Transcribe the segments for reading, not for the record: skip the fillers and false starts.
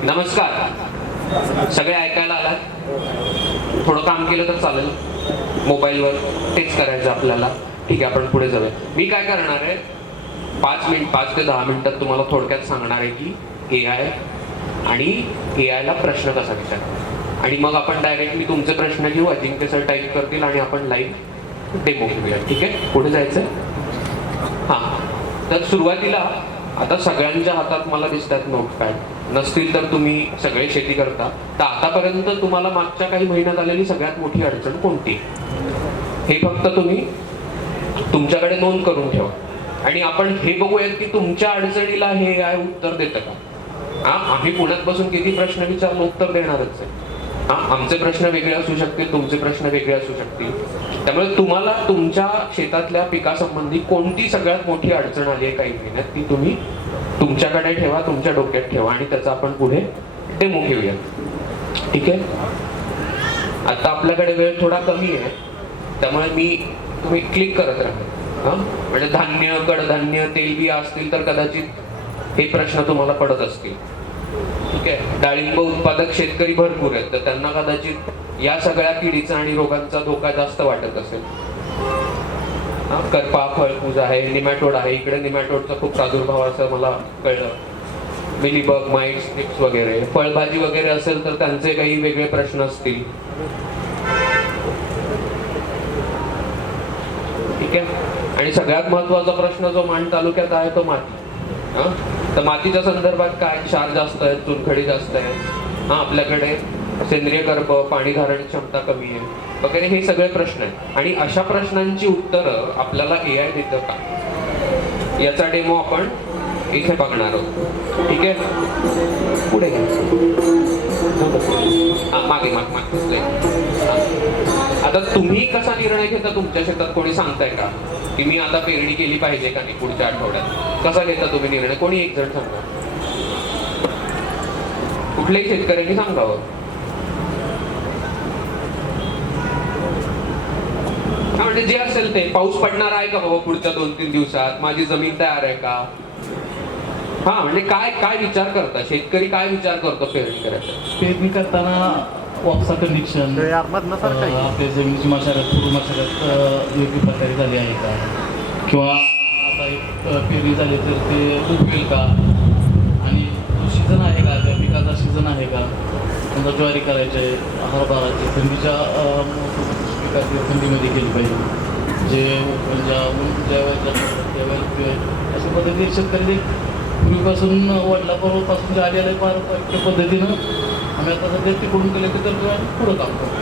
नमस्कार. सगळे ऐकायला आलात? थोडं काम केलं तर चालेल मोबाईलवर, तेच करायचं आपल्याला. ठीक आहे, आपण पुढे जाऊया. मी काय करणार आहे, 5 ते 10 मिनिटात तुम्हाला थोडक्यात सांगणार आहे की AI आणि AI ला प्रश्न कसा विचार, आणि मग आपण डायरेक्टली तुमचे प्रश्न घेऊ, अजिंक्य सर टाईप करतील आणि आपण लाईव्ह डेमो घेऊया. ठीक आहे, पुढे जायचंय. हां, तर सुरुवातीला आता सगळ्यांच्या हातात मला दिसतात नोटपॅड. नसतील तर तुम्ही सगळे शेती करता, तर आतापर्यंत तुम्हाला मागच्या काही महिन्यात आलेली सगळ्यात मोठी अडचण कोणती, हे फक्त तुम्ही तुमच्याकडे नोंद करून ठेवा. आणि आपण हे बघूयात की तुमच्या अडचणीला हे AI उत्तर देतं का. आम्ही पुण्यात बसून किती प्रश्न विचारलो, उत्तर देणारच आहे. आमचे प्रश्न वेगळे असू शकतील, तुमचे प्रश्न वेगळे असू शकतील. त्यामुळे तुम्हाला तुमच्या शेतातल्या पिकासंबंधी कोणती सगळ्यात मोठी अडचण आली आहे काही महिन्यात, ती तुम्ही तुमच्याकडे ठेवा, तुमच्या डोक्यात ठेवा, आणि त्याचा आपण पुढे डेमो घेऊया. ठीक आहे. आता आपल्याकडे वेळ थोडा कमी आहे, त्यामुळे तुम्ही क्लिक करत राहा. म्हणजे धान्य, कडधान्य, तेलबिया असतील तर कदाचित हे प्रश्न तुम्हाला पडत असतील. ठीक आहे. डाळिंब उत्पादक शेतकरी भरपूर आहेत, तर त्यांना कदाचित या सगळ्या किडीचा आणि रोगांचा धोका जास्त वाटत असेल. करपा, फळकूज आहे, निमॅटोड आहे. इकडे निमॅटोडचा खूप प्रादुर्भाव असं मला कळलं. मिलीबग, माइट्स, टिप्स वगैरे. फळभाजी वगैरे असेल तर त्यांचे काही वेगळे प्रश्न असतील. ठीक आहे. आणि सगळ्यात महत्वाचा प्रश्न जो माण तालुक्यात आहे तो माती. तर मातीच्या संदर्भात काय, क्षार जास्त आहे, चुनखडी जास्त आहे, आपल्याकडे सेंद्रिय गर्भ, पाणी धारण क्षमता कमी आहे वगैरे, हे सगळे प्रश्न आहेत. आणि अशा प्रश्नांची उत्तरं आपल्याला AI देतं का, याचा डेमो आपण इथे बघणार आहोत. ठीक आहे. पुढे मागे आता तुम्ही कसा निर्णय घेता तुमच्या शेतात, कोणी सांगताय का की मी आता पेरणी केली पाहिजे का नाही पुढच्या आठवड्यात? कसा घेता तुम्ही निर्णय? कोणी एक जण सांगा, कुठल्याही शेतकऱ्यांनी सांगावं. म्हणजे जे असेल ते, पाऊस पडणार आहे का बाबा पुढच्या 2-3 दिवसात, माझी जमीन तयार आहे का. म्हणजे काय काय विचार करता शेतकरी, काय विचार करतो पेरणी करायचा? पेरणी करताना वापसा कंडिक्शन, आपल्या जमिनीची मशागत, पूर्व मशागत योग्य प्रकारे झाली आहे का, किंवा आता एक पेरणी झाली तर ते उगवेल का, आणि सीझन आहे का, त्या पिकाचा सीझन आहे का. समजा ज्वारी करायची आहे, हरभराची थंडीच्या पिकाची थंडीमध्ये केली पाहिजे, जे ज्यावेळेस अशा पद्धतीने शेतकरी पूर्वीपासून वडिलांपासून जे आलेलं आहे पारंपरिक पद्धतीनं आम्ही आता सध्या तिकडून केले तर पुढं काम करतो.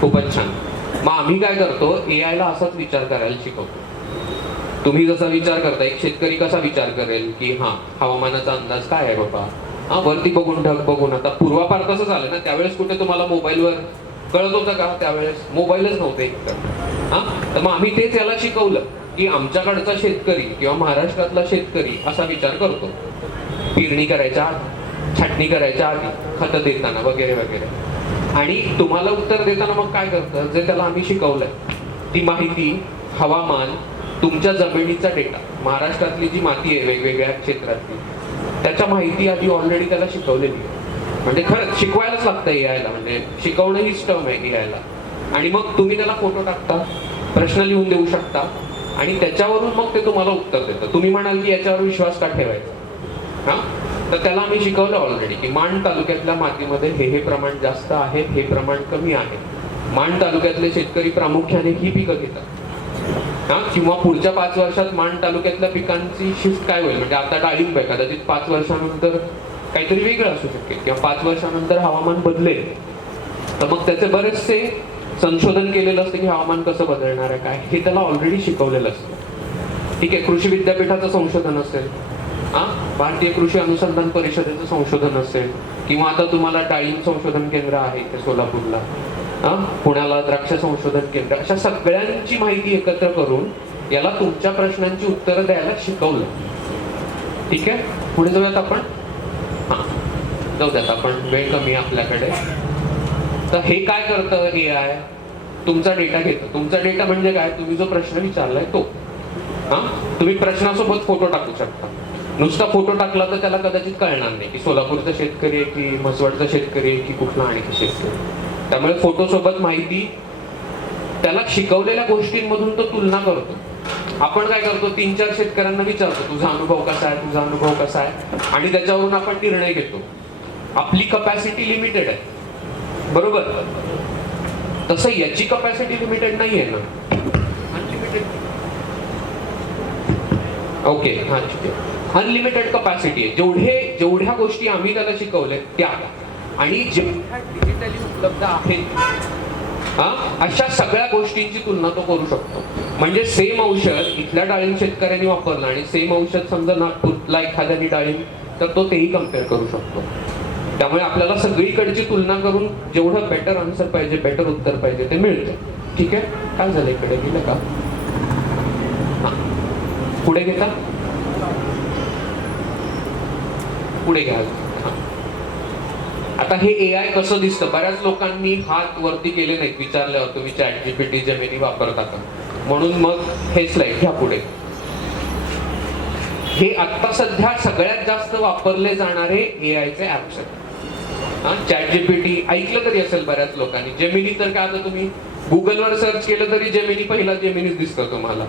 खूपच छान. मग आम्ही काय करतो, AI ला असाच विचार करायला शिकवतो. तुम्ही जसा विचार करता, एक शेतकरी कसा विचार करेल की हवामानाचा अंदाज काय आहे बाबा, वरती बघून ढग बघून. आता पूर्वापार कसं झालं ना, त्यावेळेस कुठे तुम्हाला मोबाईलवर कळत होतं का? त्यावेळेस मोबाईलच नव्हते. तर मग आम्ही तेच याला शिकवलं की आमच्याकडचा शेतकरी किंवा महाराष्ट्रातला शेतकरी असा विचार करतो पेरणी करायच्या आधी, छाटणी करायच्या आधी, खतं देताना वगैरे वगैरे. आणि तुम्हाला उत्तर देताना मग काय करतं, जे त्याला आम्ही शिकवलंय ती माहिती, हवामान, तुमच्या जमिनीचा डेटा, महाराष्ट्रातली जी माती आहे वेगवेगळ्या क्षेत्रातली, त्याच्या माहिती आधी ऑलरेडी त्याला शिकवलेली आहे. म्हणजे खरंच शिकवायलाच लागतं AI ला, म्हणजे शिकवणं हीच टर्म आहे AI ला. आणि मग तुम्ही त्याला फोटो टाकता, प्रश्न लिहून देऊ शकता, आणि त्याच्यावरून मग ते तुम्हाला उत्तर देतं. तुम्ही म्हणाल की याच्यावर विश्वास का ठेवायचा, तर त्याला आम्ही शिकवलं ऑलरेडी की माण तालुक्यातल्या मातीमध्ये हे प्रमाण जास्त आहे, हे प्रमाण कमी आहे. माण तालुक्यातले शेतकरी प्रामुख्याने ही पिकं घेतात. किंवा पुढच्या 5 वर्षात माण तालुक्यातल्या पिकांची शिफ्ट काय होईल, म्हणजे आता डाळिंब आहे, कदाचित 5 वर्षानंतर काहीतरी वेगळं असू शकेल, किंवा 5 वर्षानंतर हवामान बदलेल. तर मग त्याचे बरेचसे संशोधन केलेलं असतं की हवामान कसं बदलणार आहे काय, हे त्याला ऑलरेडी शिकवलेलं असतं. ठीक आहे. कृषी विद्यापीठाचं संशोधन असेल, भारतीय कृषी अनुसंधान परिषदेचं संशोधन असेल, किंवा आता तुम्हाला डाळिंब संशोधन केंद्र आहे इथे सोलापूरला, पुण्याला द्राक्ष संशोधन केंद्र, अशा सगळ्यांची माहिती एकत्र करून याला तुमच्या प्रश्नांची उत्तरं द्यायला शिकवलं. ठीक आहे. पुढे जाऊयात आपण. जाऊ द्यात आपण, वेळ कमी आपल्याकडे. तर हे काय करतं AI, तुमचा डेटा घेतं. तुमचा डेटा म्हणजे काय, तुम्ही जो प्रश्न विचारलाय तो. तुम्ही प्रश्नासोबत फोटो टाकू शकता. नुसता फोटो टाकला तर त्याला कदाचित कळणार नाही की सोलापूरचा शेतकरी आहे की म्हसवडचा शेतकरी आहे की कुठला आणखी शेतकरी. त्यामुळे फोटो सोबत माहिती, त्याला शिकवलेल्या गोष्टींमधून तो तुलना करतो. आपण काय करतो, 3-4 शेतकऱ्यांना विचारतो तुझा अनुभव कसा आहे, तुझा अनुभव कसा आहे, आणि त्याच्यावरून आपण निर्णय घेतो. आपली कपॅसिटी लिमिटेड आहे, बरोबर. तसं याची कपॅसिटी लिमिटेड नाही आहे ना, अनलिमिटेड. ओके, हा ठीक आहे, अनलिमिटेड कपॅसिटी आहे. जेवढ्या गोष्टी आम्ही त्याला शिकवल्या त्या आणि जेवढ्या डिजिटली उपलब्ध आहेत अशा सगळ्या गोष्टींची तुलना तो करू शकतो. म्हणजे सेम औषध इथल्या डाळिंब शेतकऱ्यांनी वापरलं आणि सेम औषध समजा नागपूरला एखाद्याने डाळिंब, तर तो तेही कम्पेअर करू शकतो. त्यामुळे आपल्याला सगळीकडची तुलना करून जेवढं बेटर आन्सर पाहिजे, बेटर उत्तर पाहिजे ते मिळतं. ठीक आहे, काय झालं इकडे गेलं का? पुढे घेता, पुढे घ्या. आता हे AI कसं दिसतं? बऱ्याच लोकांनी हात वरती केले नाहीत विचारल्यावर तुम्ही ChatGPT जेमिनी वापरता का, म्हणून मग हे स्लाइड घ्या पुढे. हे आता सध्या सगळ्यात जास्त वापरले जाणारे AIचे ऍप्स आहेत. ChatGPT ऐकलं तरी असेल बऱ्याच लोकांनी. जेमिनी तर काय, आता तुम्ही गुगलवर सर्च केलं तरी जेमिनी पहिला जेमिनीच दिसतं तुम्हाला.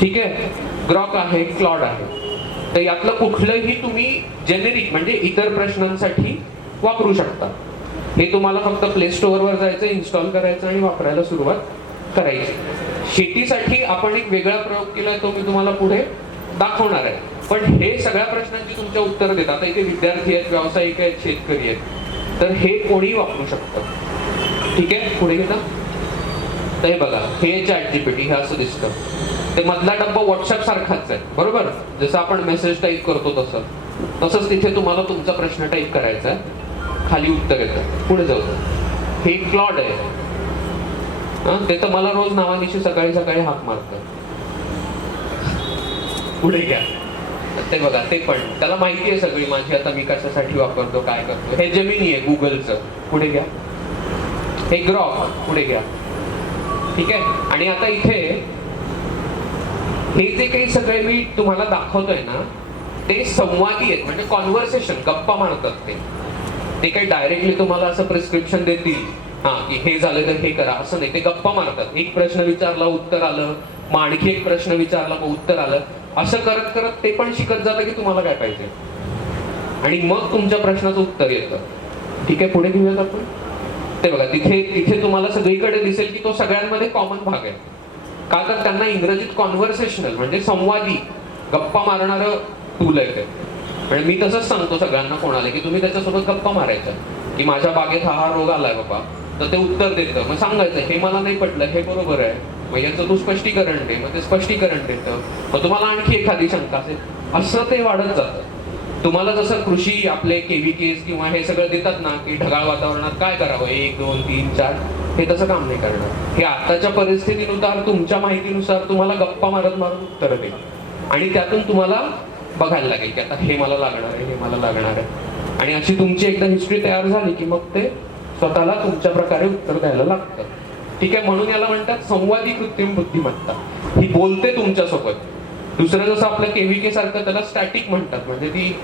ठीक आहे, ग्रॉक आहे, क्लॉड आहे. तर यातलं कुठलंही तुम्ही जेनेरिक म्हणजे इतर प्रश्नांसाठी वापरू शकता. हे तुम्हाला फक्त प्ले स्टोअरवर जायचं, इन्स्टॉल करायचं आणि वापरायला सुरुवात करायची. शेतीसाठी आपण एक वेगळा प्रयोग केलाय, तो मी तुम्हाला पुढे दाखवणार आहे. पण हे सगळ्या प्रश्नांची तुमच्या उत्तर देतात. आता इथे विद्यार्थी आहेत, व्यावसायिक आहेत, शेतकरी आहेत, तर हे कोणी वापरू शकतं. ठीक आहे, पुढे घेता. तर हे बघा, हे ChatGPT हे असं दिसतं. ते मधला डब्बा व्हॉट्सअप सारखाच आहे, बरोबर. जसं आपण मेसेज टाईप करतो तसंच तिथे तुम्हाला तुमचा प्रश्न टाईप करायचा आहे, खाली उत्तर येतं. पुढे जाऊ. हे क्लॉड आहे, ते तर मला रोज नावानिशी सकाळी सकाळी हाक मारतं. पुढे घ्या. ते बघा, ते पण त्याला माहिती आहे सगळी माझी, आता मी कशासाठी वापरतो, काय करतो. हे जेमिनी आहे गुगलचं. पुढे घ्या. हे ग्रॉक. पुढे घ्या. ठीक आहे. आणि आता इथे हे जे काही सगळे मी तुम्हाला दाखवतोय ना, ते संवादी आहेत, म्हणजे कॉन्व्हर्सेशन, गप्पा मारतात. ते काही डायरेक्टली तुम्हाला असं प्रिस्क्रिप्शन देतील की हे झालं तर हे करा, असं नाही. ते गप्पा मारतात. एक प्रश्न विचारला, उत्तर आलं, मग आणखी एक प्रश्न विचारला, मग उत्तर आलं. असं करत करत ते पण शिकत जातं की तुम्हाला काय पाहिजे, आणि मग तुमच्या प्रश्नाचं उत्तर येतं. ठीक आहे, पुढे घेऊयात आपण. ते बघा, तिथे तुम्हाला सगळीकडे दिसेल की तो सगळ्यांमध्ये कॉमन भाग आहे. का तर त्यांना इंग्रजीत कॉन्व्हर्सेशनल म्हणजे संवादी गप्पा मारणारं टूल आहे ते. म्हणजे मी तसंच सांगतो सगळ्यांना कोणाला की तुम्ही त्याच्यासोबत गप्पा मारायचा की माझ्या बागेत हा रोग आलाय बाबा, तर ते उत्तर देतं. मग सांगायचं हे मला नाही पटलं, हे बरोबर आहे, मग याचं तू स्पष्टीकरण दे. मग ते स्पष्टीकरण देतं. मग तुम्हाला आणखी एखादी शंका असेल, असं ते वाढत जातं. तुम्हाला जसं कृषी आपले KVKs किंवा हे सगळं देतात ना की ढगाळ वातावरणात काय करावं, 1, 2, 3, 4, हे तसं काम नाही करणार. हे आताच्या परिस्थितीनुसार, तुमच्या माहितीनुसार तुम्हाला गप्पा मारत उत्तरं देईल. आणि त्यातून तुम्हाला बघायला लागेल की आता हे मला लागणार आहे, हे मला लागणार आहे. आणि अशी तुमची एकदा हिस्ट्री तयार झाली की मग ते स्वतःला तुमच्या प्रकारे उत्तर द्यायला लागतं. ठीक आहे, म्हणून याला म्हणतात संवादी कृत्रिम बुद्धिमत्ता. ही बोलते तुमच्यासोबत. दुसरं जसं आपलं KVK सारखं त्याला स्टॅटिक म्हणतात, म्हणजे ती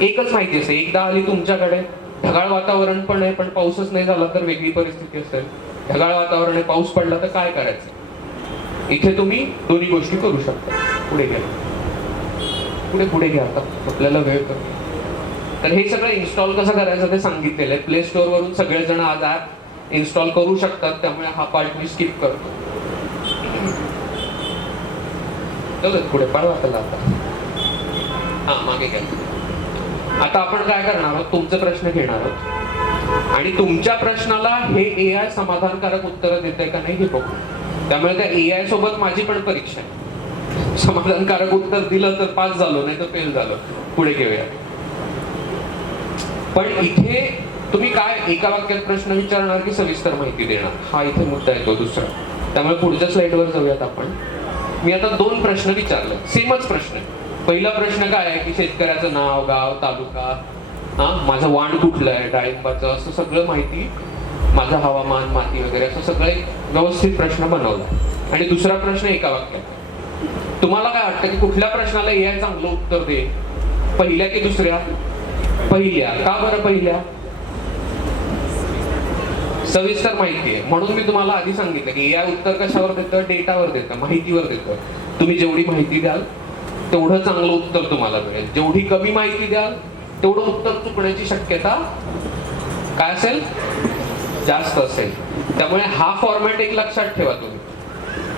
एकच माहिती असते. एकदा आली तुमच्याकडे, ढगाळ वातावरण पण आहे पण पाऊसच नाही झाला तर वेगळी परिस्थिती असेल, ढगाळ वातावरण आहे पाऊस पडला तर काय करायचं. इथे तुम्ही दोन्ही गोष्टी करू शकता. पुढे घ्या, पुढे घ्या. आता आपल्याला वेळ कमी. तर हे सगळं इन्स्टॉल कसं करायचं ते सांगितलेलं आहे. प्ले स्टोअर वरून सगळेजण आज ऍप इन्स्टॉल करू शकतात, त्यामुळे हा पार्ट मी स्किप करतो. पुढे पाळवा त्याला. आता मागे घ्या. आता आपण काय करणार आहोत, तुमचे प्रश्न घेणार आहोत आणि तुमच्या प्रश्नाला हे AI समाधानकारक उत्तर देते का नाही हे बघू. त्यामुळे त्या AI सोबत माझी पण परीक्षा आहे. समाधानकारक उत्तर दिलं तर पास झालो, नाही तर फेल झालो. पुढे घेऊया. पण इथे तुम्ही काय एका वाक्यात प्रश्न विचारणार की सविस्तर माहिती देणार, हा इथे मुद्दा येतो दुसरा. त्यामुळे पुढच्या स्लाइडवर जाऊयात आपण. मी आता 2 प्रश्न विचारले, सेमच प्रश्न. पहिला प्रश्न काय आहे की शेतकऱ्याचं नाव, गाव, तालुका, माझं वाण कुठलं आहे, डाळिंबाचं, असं सगळं माहिती, माझं हवामान, माती वगैरे, असं सगळं एक व्यवस्थित प्रश्न बनवला. आणि दुसरा प्रश्न एका वाक्यात. तुम्हाला काय वाटतं की कुठल्या प्रश्नाला AI चांगलं उत्तर दे पहिल्या की दुसऱ्या? पहिल्या. का बरं पहिल्या? सविस्तर माहिती आहे म्हणून मी तुम्हाला आधी सांगितलं की एआय उत्तर कशावर देतं? डेटावर देतं, माहितीवर देतं. तुम्ही जेवढी माहिती द्याल तेवढं चांगलं उत्तर तुम्हाला मिळेल. जेवढी कमी माहिती द्याल तेवढं उत्तर चुकण्याची शक्यता काय असेल? जास्त असेल. त्यामुळे हा फॉर्मॅट एक लक्षात ठेवा तुम्ही.